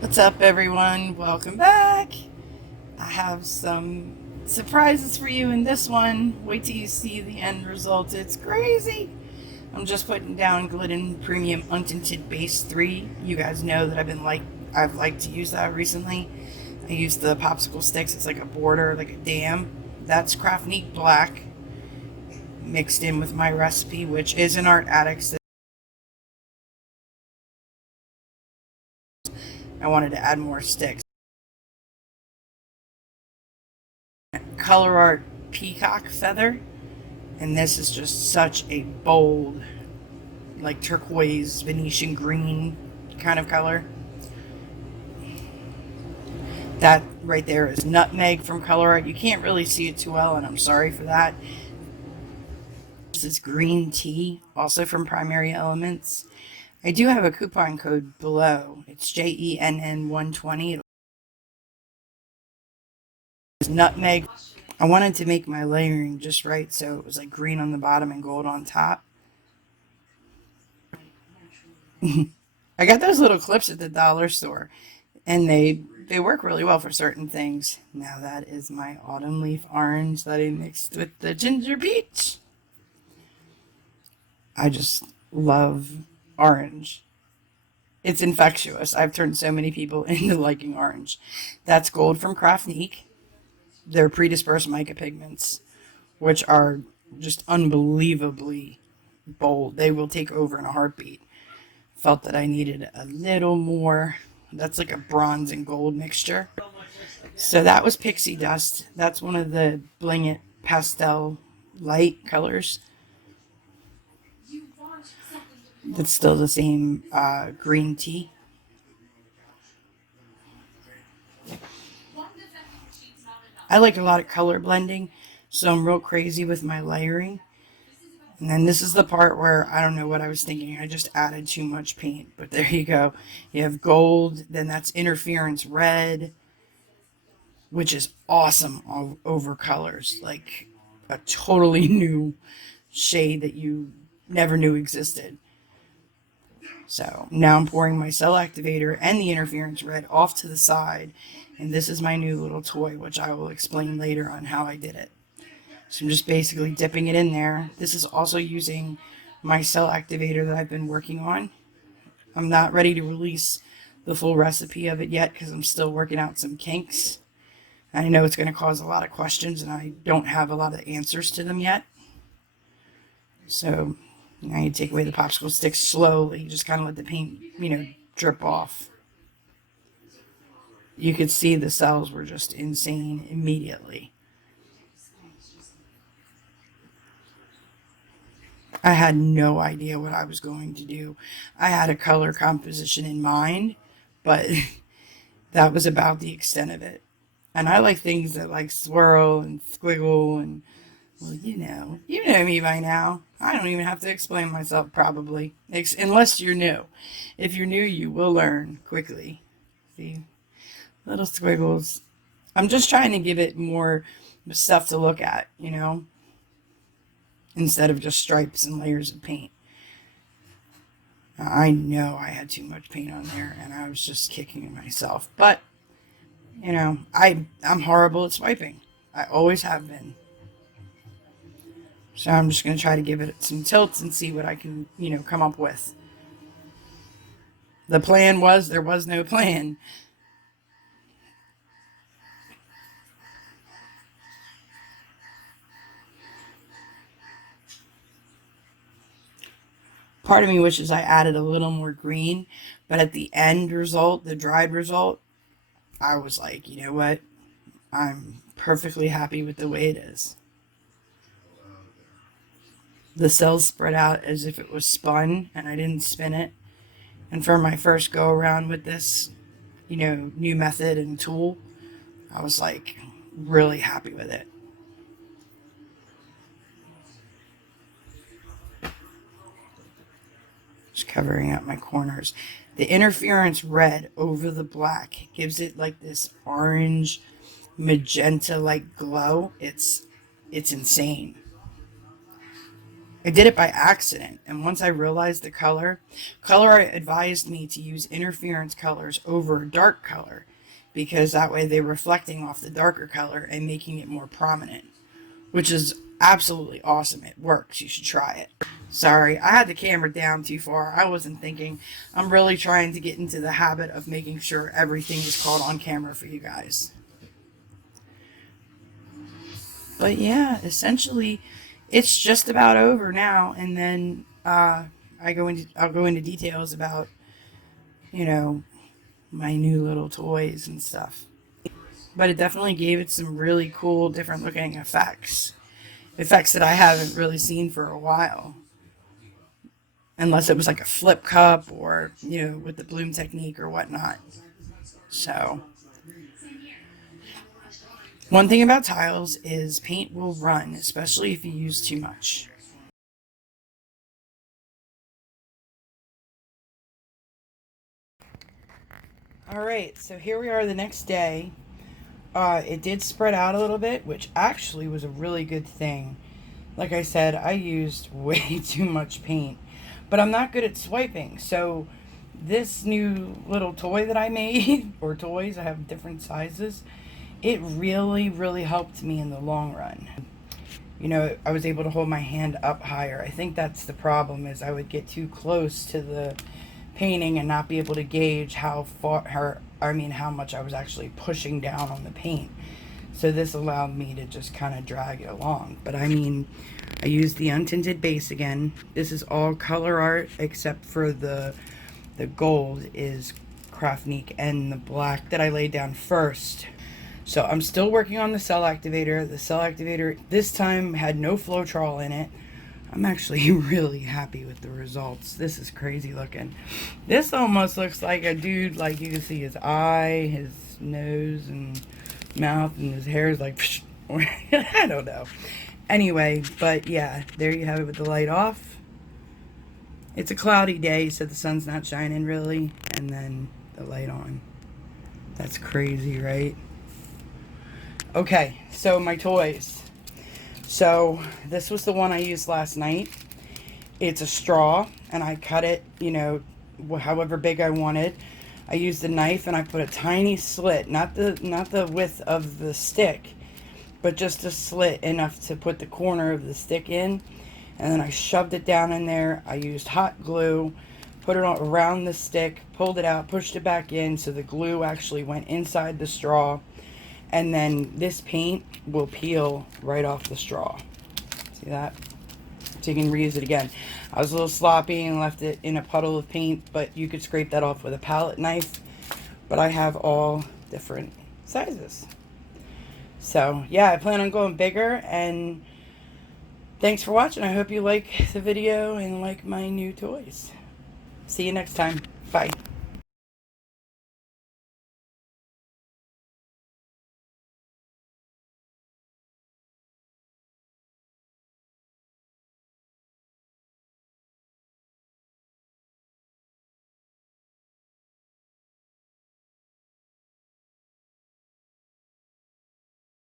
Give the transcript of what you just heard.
What's up, everyone? Welcome back. I have some surprises for you in this one. Wait till you see the end result. It's crazy. I'm just putting down Glidden Premium Untinted Base 3. You guys know that I've liked to use that recently. I use the popsicle sticks. It's like a border, like a dam. That's Craftnique Black mixed in with my recipe, which is an Art Addicts. I wanted to add more sticks. Colourarte Peacock Feather, and this is just such a bold, like turquoise Venetian green kind of color. That right there is Nutmeg from Colourarte. You can't really see it too well, and I'm sorry for that. This is Green Tea, also from Primary Elements. I do have a coupon code below. It's JENN120. It's Nutmeg. I wanted to make my layering just right, so it was like green on the bottom and gold on top. I got those little clips at the dollar store, and they work really well for certain things. Now that is my autumn leaf orange that I mixed with the ginger peach. I just love orange. It's infectious. I've turned so many people into liking orange. That's gold from Craftnique. They're predispersed mica pigments, which are just unbelievably bold. They will take over in a heartbeat. Felt that I needed a little more. That's like a bronze and gold mixture. So that was Pixie Dust. That's one of the Bling It pastel light colors. That's still the same green tea. I like a lot of color blending, so I'm real crazy with my layering. And then this is the part where I don't know what I was thinking. I just added too much paint. But there you go. You have gold, then that's interference red, which is awesome over colors. Like a totally new shade that you never knew existed. So now I'm pouring my cell activator and the interference red off to the side. And this is my new little toy, which I will explain later on how I did it. So I'm just basically dipping it in there. This is also using my cell activator that I've been working on. I'm not ready to release the full recipe of it yet because I'm still working out some kinks. I know it's going to cause a lot of questions and I don't have a lot of answers to them yet. So now you take away the popsicle stick slowly, just kind of let the paint, drip off. You could see the cells were just insane immediately. I had no idea what I was going to do. I had a color composition in mind, but that was about the extent of it. And I like things that like swirl and squiggle and, well, you know me by now. I don't even have to explain myself probably, unless you're new. If you're new, you will learn quickly. See, little squiggles. I'm just trying to give it more stuff to look at, instead of just stripes and layers of paint. I know I had too much paint on there and I was just kicking myself. But, I'm horrible at swiping. I always have been. So I'm just going to try to give it some tilts and see what I can, come up with. The plan was there was no plan. Part of me wishes I added a little more green, but at the end result, the dried result, I was like, you know what? I'm perfectly happy with the way it is. The cells spread out as if it was spun and I didn't spin it. And for my first go around with this, new method and tool, I was like, really happy with it. Just covering up my corners. The interference red over the black gives it like this orange magenta like glow. It's insane. I did it by accident, and once I realized the color, Colourarte advised me to use interference colors over a dark color because that way they're reflecting off the darker color and making it more prominent, which is absolutely awesome. It works. You should try it. Sorry, I had the camera down too far. I wasn't thinking. I'm really trying to get into the habit of making sure everything is caught on camera for you guys. But yeah, essentially, it's just about over now. And then I'll go into details about, you know, my new little toys and stuff. But it definitely gave it some really cool, different looking effects. Effects that I haven't really seen for a while. Unless it was like a flip cup or, you know, with the bloom technique or whatnot. So, one thing about tiles is paint will run, especially if you use too much. Alright, so here we are the next day. It did spread out a little bit, which actually was a really good thing. Like I said, I used way too much paint. But I'm not good at swiping, so this new little toy that I made, or toys, I have different sizes, it really, really helped me in the long run. You know, I was able to hold my hand up higher. I think that's the problem, is I would get too close to the painting and not be able to gauge how much I was actually pushing down on the paint. So this allowed me to just kind of drag it along. But I mean, I used the untinted base again. This is all Colourarte except for the gold is Craftnique, and the black that I laid down first. So I'm still working on the cell activator. The cell activator this time had no Floetrol in it. I'm actually really happy with the results. This is crazy looking. This almost looks like a dude, like you can see his eye, his nose and mouth, and his hair is like, I don't know. Anyway, but yeah, there you have it with the light off. It's a cloudy day, so the sun's not shining really, and then the light on. That's crazy, right? Okay, so my toys. So this was the one I used last night. It's a straw, and I cut it, you know, however big I wanted. I used a knife and I put a tiny slit, not the width of the stick, but just a slit enough to put the corner of the stick in. And then I shoved it down in there. I used hot glue, put it around the stick, pulled it out, pushed it back in so the glue actually went inside the straw. And then this paint will peel right off the straw. See that? So you can reuse it again. I was a little sloppy and left it in a puddle of paint, but you could scrape that off with a palette knife. But I have all different sizes. So yeah, I plan on going bigger, and thanks for watching. I hope you like the video and like my new toys. See you next time. Bye.